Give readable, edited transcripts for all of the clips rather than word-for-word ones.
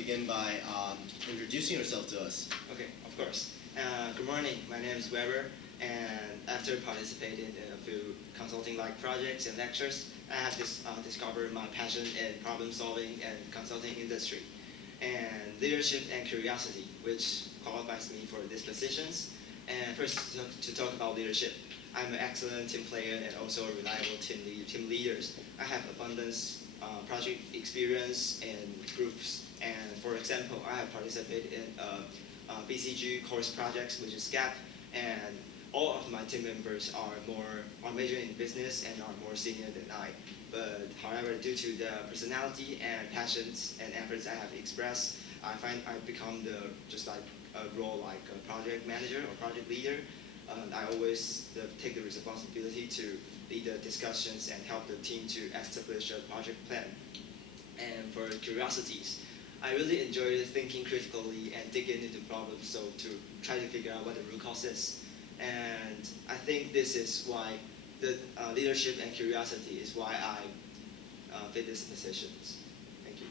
begin by introducing yourself to us? Okay, of course. Good morning. My name is Weber, and after participating in a few consulting-like projects and lectures, I have discovered my passion in problem-solving and consulting industry, and leadership and curiosity, which qualifies me for these positions. And first, to talk about leadership, I'm an excellent team player and also a reliable team leader. I have abundance project experience in groups, and for example, I have participated in BCG course projects, which is GAP, and all of my team members are majoring in business and are more senior than I. But however, due to the personality and passions and efforts I have expressed, I find I become just like a role like a project manager or project leader. I always take the responsibility to lead the discussions and help the team to establish a project plan. And for curiosities, I really enjoy thinking critically and digging into problems, so to try to figure out what the root cause is. And I think this is why the leadership and curiosity is why I fit these positions. Thank you.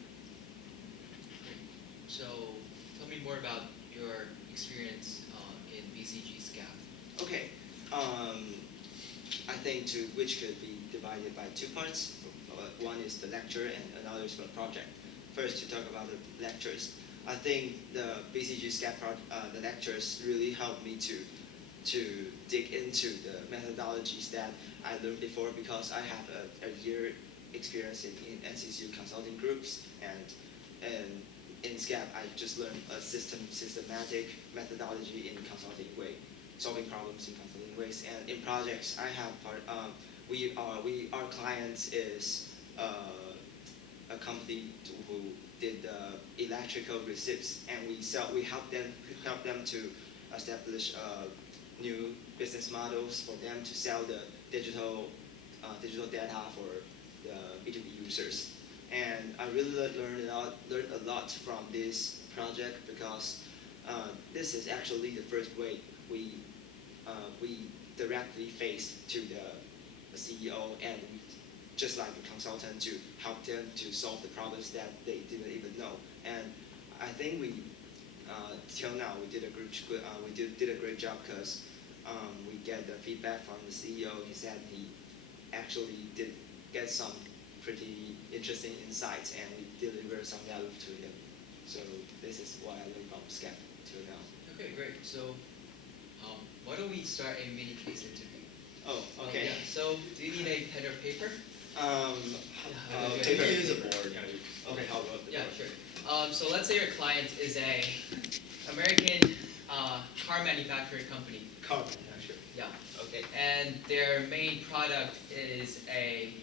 So tell me more about your experience in BCG's GAP. Okay. I think which could be divided by two parts. One is the lecture and another is the project. First, to talk about the lectures. I think the BCG GAP the lectures really helped me to dig into the methodologies that I learned before, because I have a year experience in NCCU consulting groups, and in SCAP I just learned a systematic methodology in consulting way, solving problems in consulting ways. And in projects, I have our client is a company who did electrical receipts, and we help them to establish new business models for them to sell the digital data for the B2B users. And I really learned a lot from this project, because this is actually the first way we directly face to the CEO and just like a consultant to help them to solve the problems that they didn't even know. And I think till now we did a great job, because we get the feedback from the CEO. He said he actually did get some pretty interesting insights, and we delivered some value to him. So this is what I learned from SCAP till now. Okay, great. So why don't we start a mini case interview? Oh, okay. Yeah. So do you need a pen or paper? Can you use a board? Okay, how about the Yeah, board? sure. So let's say your client is a American car manufacturing company. Car manufacturer. Yeah. Okay. And their main product is a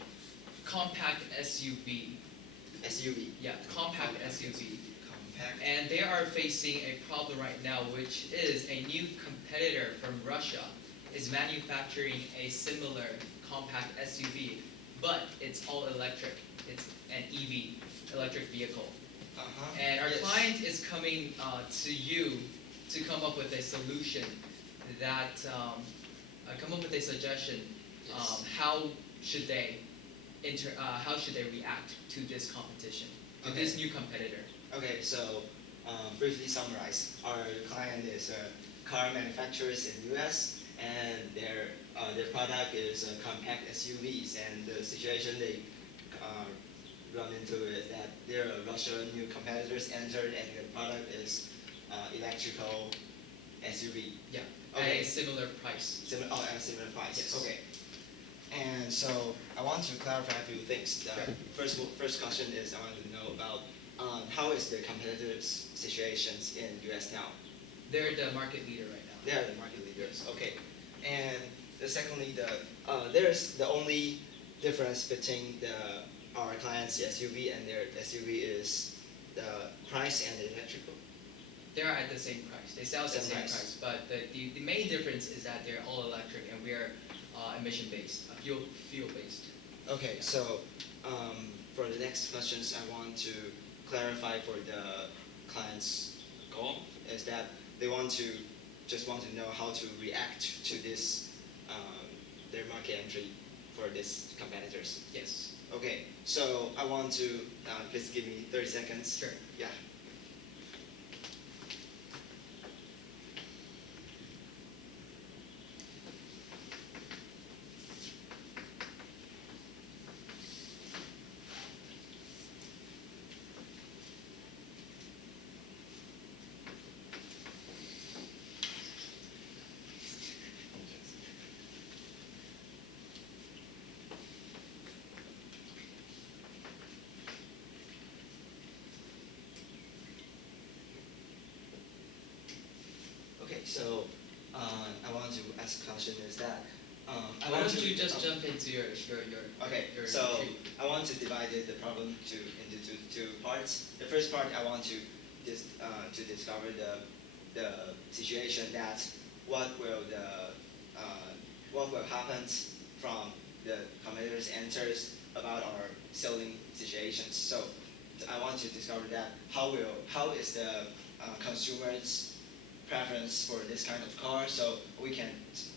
compact SUV. SUV. Yeah, compact SUV. Compact. And they are facing a problem right now, which is a new competitor from Russia is manufacturing a similar compact SUV, but it's all electric. It's an EV, electric vehicle. And our client is coming to you to come up with a solution that, come up with a suggestion. Yes. How should they react to this competition, to Okay. this new competitor? Okay, so briefly summarize, our client is car manufacturers in US, and their product is compact SUVs, and the situation they run into is that there are Russian new competitors entered, and their product is electrical SUV. Yeah, Okay. at a similar price. At a similar price. Yes. Okay. And so I want to clarify a few things. First question is I want to know about how is the competitors' situations in US now? They're the market leader right now. They are the market leaders. Okay. And secondly, there's the only difference between our client's SUV and their SUV is the price and the electrical. They're at the same price. They sell at the same price. But the main difference is that they're all electric and we are emission-based, fuel-based. Okay, so for the next questions, I want to clarify for the client's goal is that they just want to know how to react to this their market entry for these competitors. Yes. Okay, so I want to please give me 30 seconds. Sure. Yeah. Okay, so I want to ask a question is that I Why want don't to you just jump into your Okay, your so retreat. I want to divide the problem into two parts. The first part I want to discover the situation that what will what will happen from the competitors' answers about our selling situations. So I want to discover that how is the consumers preference for this kind of car, so we can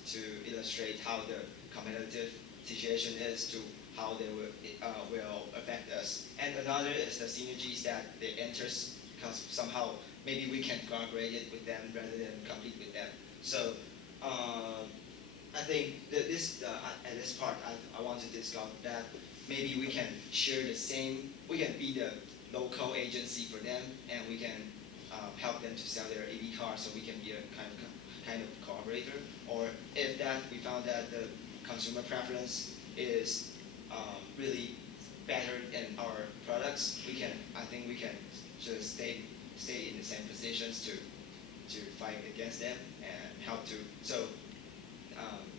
to illustrate how the competitive situation is to how they will affect us. And another is the synergies that they enters because somehow maybe we can cooperate it with them rather than compete with them. So I think that at this part I want to discuss that maybe we can share the same, we can be the local agency for them and we can help them to sell their EV cars so we can be a kind of cooperator. Or if that we found that the consumer preference is really better in our products, I think we can just stay in the same positions to fight against them and help to. So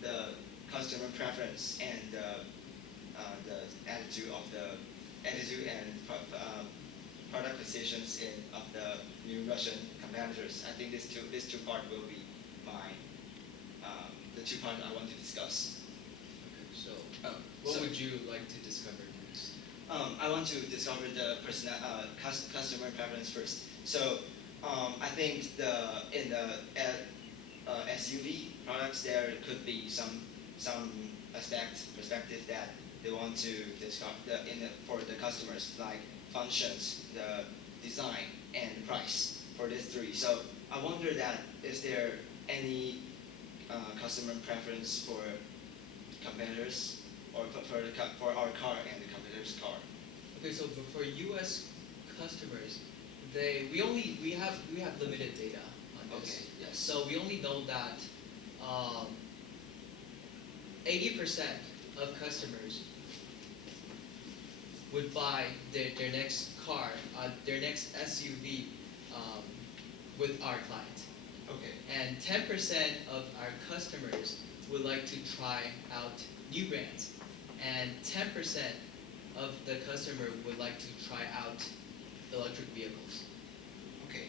the customer preference and the attitude and product positions of the new Russian competitors. I think these two part will be my the two parts I want to discuss. Okay, so Oh, what so- would you like to discover next? I want to discover the customer preference first. So I think in the SUV products there could be some perspective that they want to discover for the customers like functions, the design, and the price for these three. So I wonder that is there any customer preference for competitors or for our car and the competitor's car? Okay, so for U.S. customers, we have limited data on this. Okay, yes. So we only know that 80% of customers would buy their next car, their next SUV with our client. Okay. And 10% of our customers would like to try out new brands. And 10% of the customer would like to try out electric vehicles. Okay.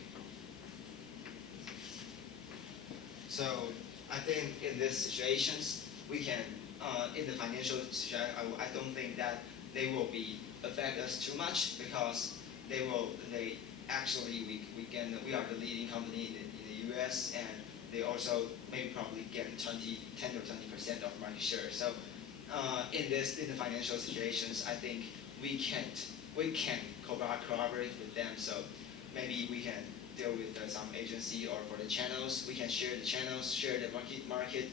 So I think in these situations, we can, in the financial situation, I don't think that they will affect us too much because they actually, we are the leading company in the US and they also maybe probably get 10 or 20% of market share. So in the financial situations, I think we can collaborate with them. So maybe we can deal with some agency or for the channels. We can share the channels, share the market marketing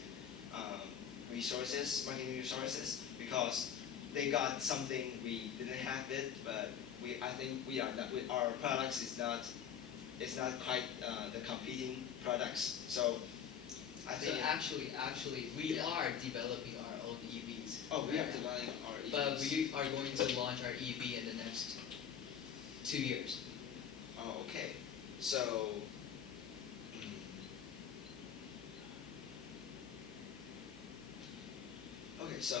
resources, because they got something we didn't have it, but I think our products is not quite the competing products. So I So think actually, we are developing our own EVs. oh, we are right now. developing our EVs. But we are going to launch our EV in the next 2 years. Oh, okay. So, okay. So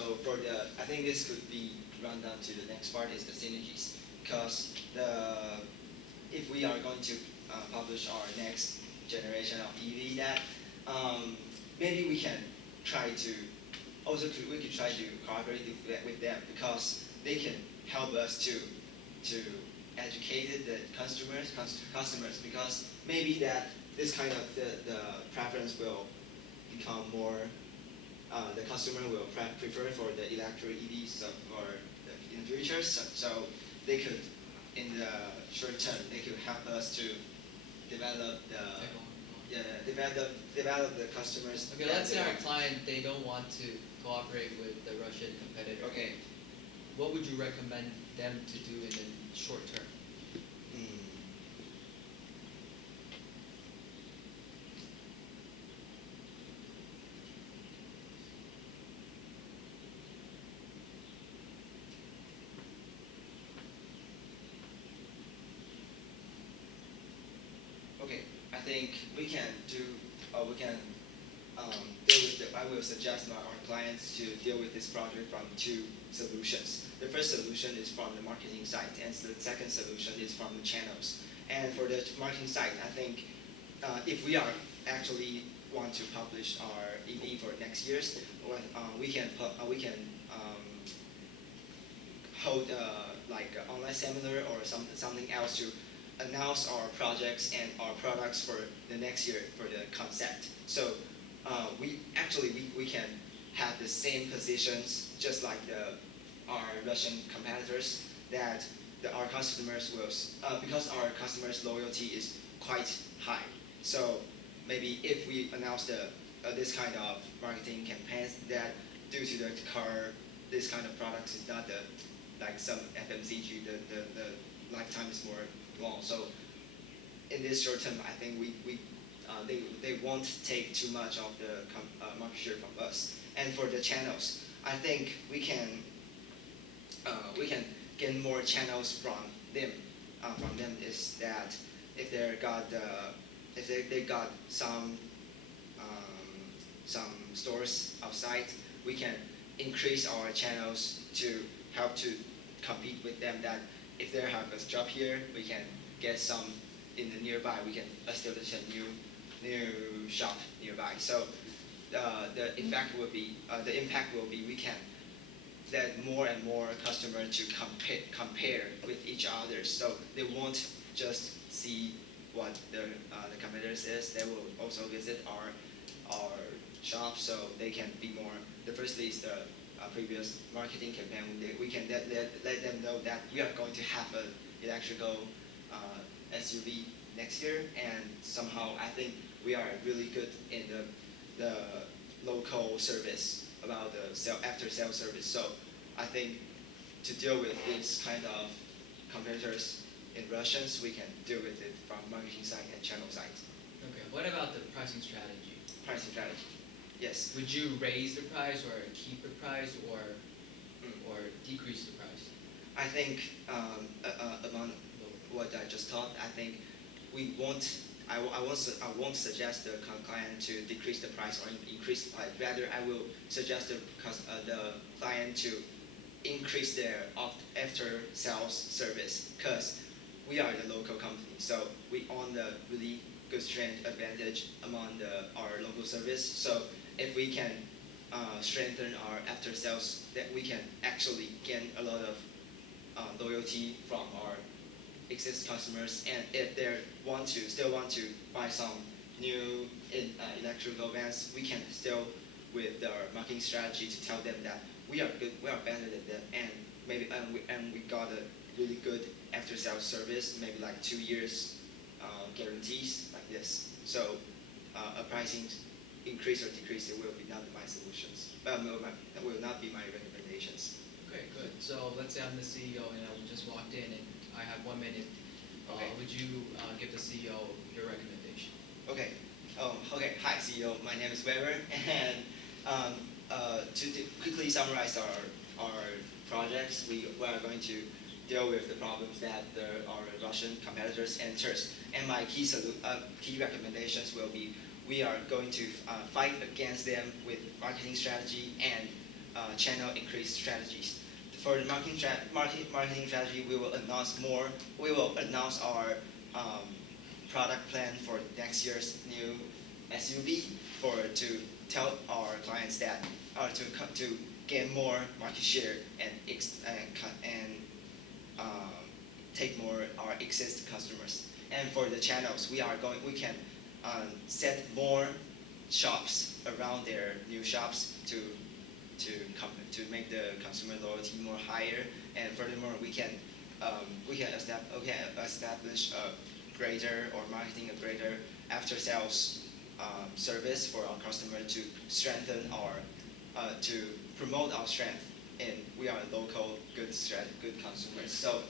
I think this could be run down to the next part is the synergies, because if we are going to publish our next generation of EV, that maybe we can try to we could try to cooperate with them because they can help us to educate the customers, because maybe that this kind of the preference will become more the customer will prefer for the electric EVs in the future, so they could in the short term they could help us to develop develop the customers. Okay, let's say our client, they don't want to cooperate with the Russian competitor. Okay. What would you recommend them to do in the short term? Okay, I think we can do we can deal with I will suggest our clients to deal with this project from two solutions. The first solution is from the marketing side, and the second solution is from the channels. And for the marketing side, I think if we are actually want to publish our EP for next year's, we can hold like an online seminar or something else to announce our projects and our products for the next year for the concept. So we can have the same positions just like our Russian competitors, that our customers will because our customers' loyalty is quite high. So maybe if we announce this kind of marketing campaigns that due to the car, this kind of products is not like some FMCG, the lifetime is more long. So in this short term, I think they won't take too much of the market share from us. And for the channels, I think we can get more channels from them. From them is that if they got some stores outside, we can increase our channels to help to compete with them. That if they have a job here, we can get some in the nearby. We can establish a new shop nearby. So the impact will be we can let more and more customers to compare with each other. So they won't just see what the competitors is. They will also visit our shop, so they can be more. The firstly is the previous marketing campaign. We can let them know that we are going to have an electrical SUV next year, and somehow I think we are really good in the local service about the after sales service. So I think to deal with this kind of competitors in Russians, we can deal with it from marketing side and channel side. Okay. What about the pricing strategy? Pricing strategy. Yes. Would you raise the price or keep the price or decrease the price? I think among what I just taught, I think we won't. I won't suggest the client to decrease the price or increase the price. Rather, I will suggest the client to increase their after sales service, because we are the local company, so we own the really good strength advantage among our local service. So if we can strengthen our after sales, that we can actually gain a lot of loyalty from our existing customers. And if they still want to buy some new electrical vans, we can still with our marketing strategy to tell them that we are good, we are better than them, and we got a really good after sales service, maybe like 2 years guarantees like this. So a pricing increase or decrease, it will be not my solutions, but it will not be my recommendations. Okay, good. So let's say I'm the CEO and I just walked in and I have 1 minute. Okay. Would you give the CEO your recommendation? Okay. Okay. Hi, CEO. My name is Weber, and to quickly summarize our projects, we are going to deal with the problems that our Russian competitors enters. And my key recommendations will be: we are going to fight against them with marketing strategy and channel increase strategies. For the marketing strategy, we will announce more. We will announce our product plan for next year's new SUV to tell our clients that to gain more market share and take more our existing customers. And for the channels, we can set more shops around their new shops to make the consumer loyalty more higher. And furthermore, we can establish a greater or marketing a greater after sales service for our customer to strengthen to promote our strength. And we are local good consumers. So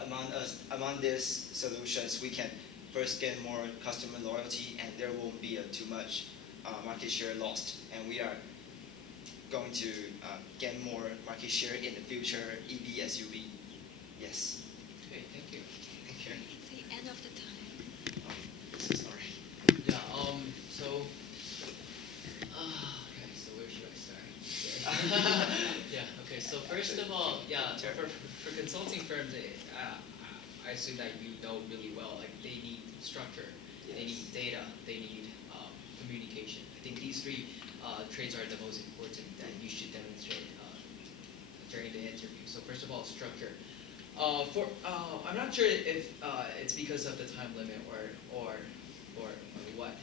among these solutions, we can first get more customer loyalty, and there won't be too much market share lost. And we are going to get more market share in the future EV SUV. Yes. Okay, thank you. Thank you. It's the end of the time. So sorry. Yeah. First of all, yeah, for consulting firms, I assume that you know really well, like they need structure, they Yes. need data, they need communication. I think these three traits are the most important that you should demonstrate during the interview. So first of all, structure. I'm not sure if it's because of the time limit or what.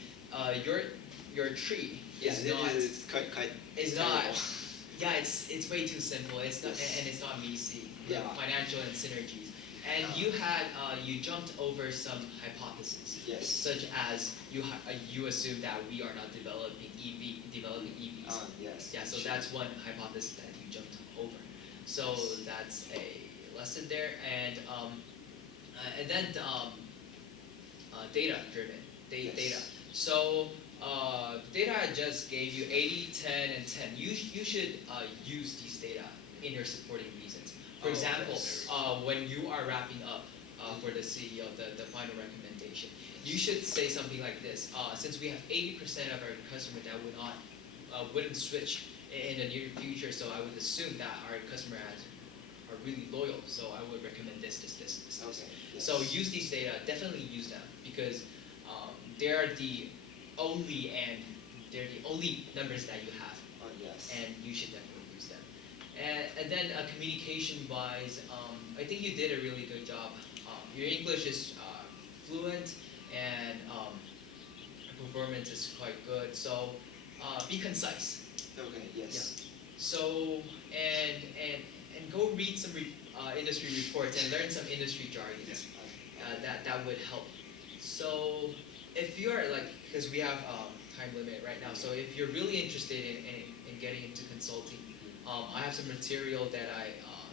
Your tree is Yeah, not it's quite is terrible. not. Yeah, it's way too simple. It's not, and it's not MEC. Yeah. Financial and synergies. And you jumped over some hypotheses. Yes. Such as you assume that we are not developing EVs. Yes. Yeah, so sure. that's one hypothesis that you jumped over. So that's a lesson there, and then data driven, Yes. data. So data I just gave you 80, 10, and 10. You should use these data in your supporting reasons. For example, yes. When you are wrapping up for the CEO, the final recommendation, you should say something like this. Since we have 80% of our customers that wouldn't switch in the near future, so I would assume that our customers are really loyal. So I would recommend this. Okay. Yes. So use these data. Definitely use them because they're the only numbers that you have, Yes. and you should definitely use them. And then communication-wise, I think you did a really good job. Your English is fluent, and performance is quite good. So be concise. Okay. Yes. Yeah. So and go read some industry reports and learn some industry jargons. That would help. So if you're because we have time limit right now, so if you're really interested in getting into consulting, I have some material that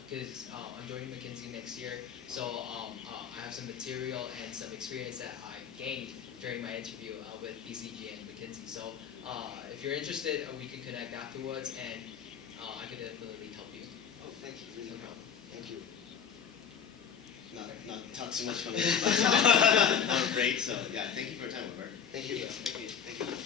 because I'm joining McKinsey next year, so I have some material and some experience that I gained during my interview with BCG and McKinsey. So if you're interested, we can connect afterwards, and I could definitely help you. Oh, thank you. Really. No problem. Thank you. Not talk too much from me. I'm afraid. So yeah, thank you for your time, Weber. Thank you. Thank you. Thank you.